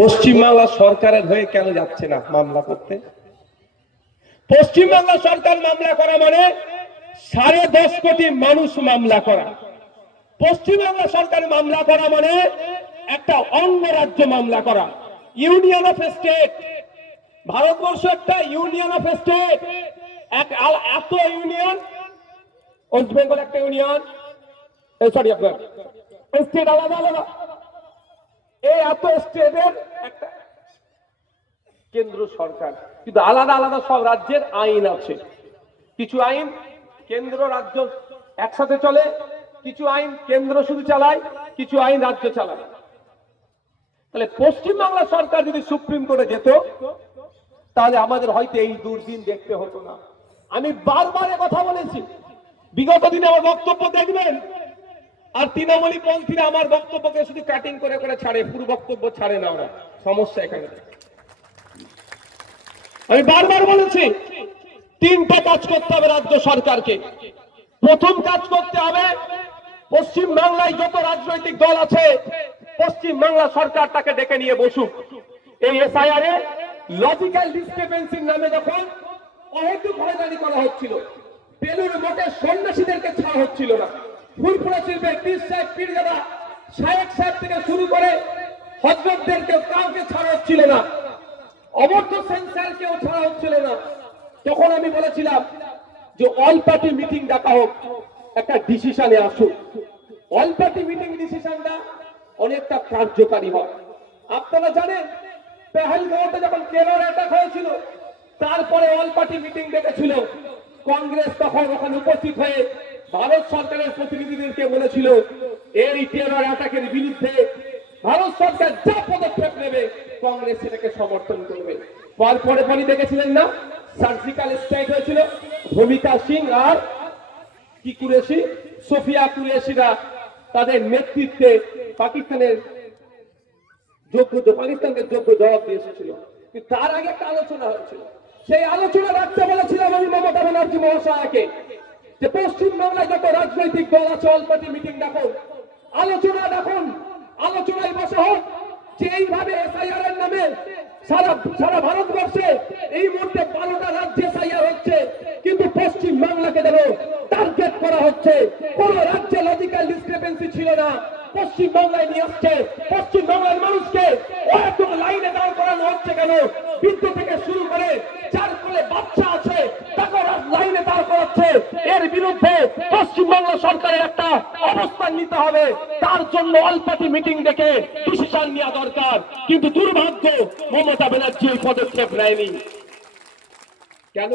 পশ্চিমবাংলা সরকারের হয়ে কেন যাচ্ছে না মামলা করতে? পশ্চিমবাংলা সরকার মামলা করা মানে 10.5 কোটি মানুষ মামলা করা। পশ্চিমবাংলা সরকার মামলা করা মানে একটা অঙ্গ রাজ্য মামলা করা। ইউনিয়ন অফ স্টেট, ভারতবর্ষ একটা ইউনিয়ন অফ স্টেট। এত ইউনিয়ন, ওয়েস্ট বেঙ্গল একটা ইউনিয়ন, সরি আপনার স্টেট আলাদা আলাদা, এই এত স্টেটের একটা কেন্দ্র সরকার, কিন্তু আলাদা আলাদা সব রাজ্যের আইন আছে। কিছু আইন কেন্দ্র রাজ্য একসাথে চলে, কিছু আইন কেন্দ্র শুধু চালায়, কিছু আইন রাজ্য চালায়। তাহলে পশ্চিমবাংলা সরকার যদি সুপ্রিম কোর্টে যেত তাহলে আমাদের হয়তো এই দুর্দিন দেখতে হতো না। আমি বারবার কথা বলেছি, বিগত দিনে আমার বক্তব্য দেখবেন, আর তৃণমূলী পন্থীরা আমার বক্তব্যকে শুধু কাটিং করে করে ছাড়ে, পুরো বক্তব্য ছাড়ে না। ওরা সমস্যা এখানে। আমি বারবার বলেছি 3টা কাজ করতে হবে রাজ্য সরকারকে। প্রথম কাজ করতে হবে, পশ্চিম বাংলায় যত রাজনৈতিক দল আছে পশ্চিম বাংলা সরকার তাকে ডেকে নিয়ে বসুক। এই এসআইআর এ লজিক্যাল ডিসক্রিপেন্সির নামে যখন অহেতুক হয়রানি করা হচ্ছিল, বেলুর মঠে সন্ন্যাসীদেরকে ছাড়া হচ্ছিল না, ফুরফুরা শিল্পে পীর সাহেব, পীরজাদা, শায়েখ সাহেব থেকে শুরু করে হযরতদেরকে কাউকে ছাড়া হচ্ছিল না, অমর্ত্য সেন স্যারকেও ছাড়া হচ্ছিল না। তখন আমি বলেছিলাম যে অল পার্টি মিটিং ডাকা হোক, একটা ডিসিশনে আসুক। অল পার্টি মিটিং ডিসিশনটা অনেকটা কার্যকারী হয়। আপনারা জানেন পেহেলগাঁওতে যখন টেরর অ্যাটাক হয়েছিল, তারপরে অল পার্টি মিটিং ডেকেছিল। কংগ্রেস তখন ওখানে উপস্থিত হয়ে ভারত সরকারের প্রতিনিধিদেরকে বলেছিল এই টেরর অ্যাটাকের বিরুদ্ধে ভারত সরকার যা পদক্ষেপ নেবে কংগ্রেস সেটাকে সমর্থন করবে। পরে দেখেছিলেন না, সার্জিক্যাল স্ট্রাইক হয়েছিল, ভূমিকা সিং আর কি কুরেশি, সোফিয়া কুরেশিরা তাদের নেতৃত্বে পাকিস্তানকে যোগ্য জবাব দিয়ে এসেছিল। কিন্তু তার আগে একটা আলোচনা হয়েছিল, সেই আলোচনা রাখতে বলেছিলাম আমি মমতা ব্যানার্জি মহাশয়কে যে পশ্চিমবাংলায় যত রাজনৈতিক দল আছে অল পার্টি মিটিং ডাকুন, আলোচনা ডাকুন, আলোচনায় বসে হোক যে এইভাবে এসআইআর এর নামে সারা ভারতবর্ষে এই মুহূর্তে 12টা রাজ্যে এসআইআর হচ্ছে, কিন্তু পশ্চিম বাংলাকে যেন টার্গেট করা হচ্ছে। কোন রাজ্যে লজিক্যাল ডিসক্রিপেন্সি ছিল না, পশ্চিম বাংলায় নিয়ে আসছে। পশ্চিম বাংলার মানুষকে একদম লাইনে দাঁড় করানো হচ্ছে কেন? বৃদ্ধ থেকে শুরু করে যার কোলে বাচ্চা আছে তাকে লাইনে দাঁড় করাচ্ছে। এর বিরুদ্ধে পশ্চিম বাংলা সরকারের একটা অবস্থান নিতে হবে, তার জন্য অল পার্টি মিটিং ডেকে ডিসিশন নেওয়া দরকার। কিন্তু দুর্ভাগ্য মমতা ব্যানার্জি এই পদক্ষেপ নেয়নি। কেন?